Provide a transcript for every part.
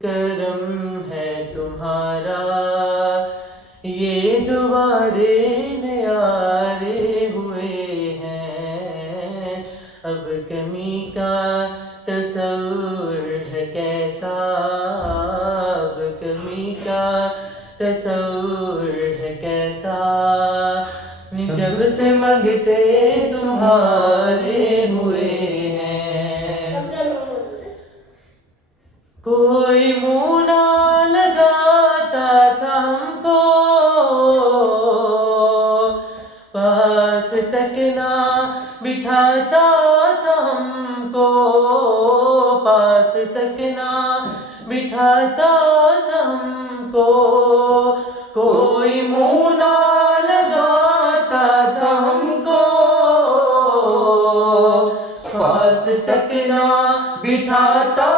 کرم ہے تمہارا، یہ جو وارے نیارے ہوئے ہیں، اب کمی کا تصور ہے کیسا، اب کمی کا تصور ہے کیسا، جب سے منگتے تمہارے ہوئے ہیں، کوئی منہ نہ لگاتا تھا ہم کو، پاس تک نہ بٹھاتا تھا ہم کو، پاس تک نہ بٹھاتا تھا ہم کو، کوئی منہ نہ لگاتا تھا ہم کو، پاس تک نہ بٹھاتا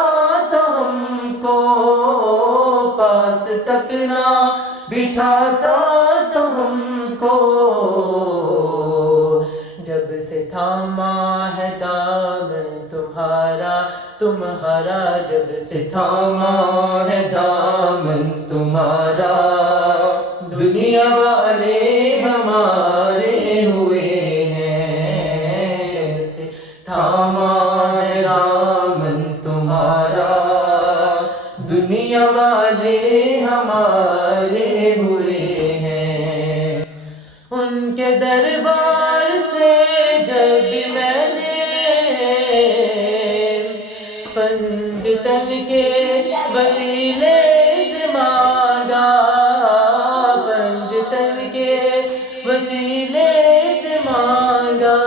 تھا ہم کو، پاس تک نہ بٹھاتا تھا ہم کو، جب سے تھاما ہے دامن تمہارا، جب سے تھاما ہے دامن تمہارا، دنیا والے ہمارے ہوئے ہیں، جب سے تھاما ہے دامن تمہارا، دنیا والے ہمارے ہوئے ہیں، ان کے دربار سے جب میں نے پنج تن کے وسیلے سے مانگا، پنج تن کے وسیلے سے مانگا،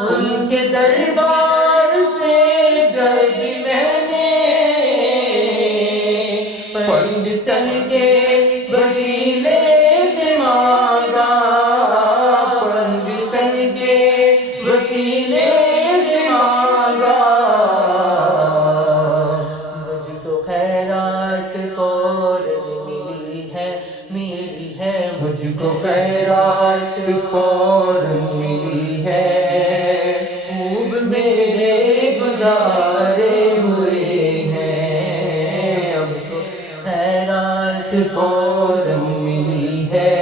ان کے دربار سے جب میں نے پنج تن کے وسیلے سے مانگا، پنج تن کے وسیلے سے مانگا، مجھ کو خیرات فوراً ملی ہے، مجھ کو خیرات فوراً ملی ہے، خوب میرے گزارے ہوئے ہیں، اب تو خیرات فوراً ملی ہے،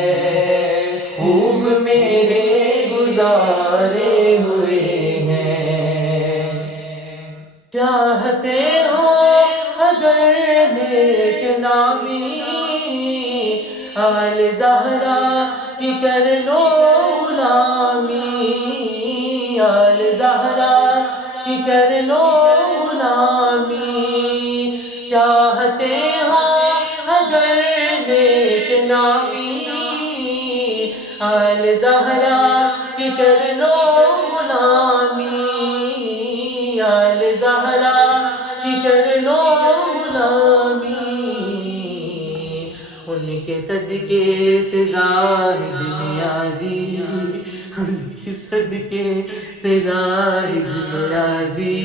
خوب میرے گزارے ہوئے ہیں، چاہتے ہو اگر نیک نامی، آل زہرا کی کر لو غلامی، آل زہرا کی کر لو غلامی، چاہتے ہو اگر نیک نامی، آل زہرا کی کر لو غلامی، آل زہرا کی کر لو غلامی، ان کے صدقے سے زاہد نیازی، ان کے صدقے سے زاہد نیازی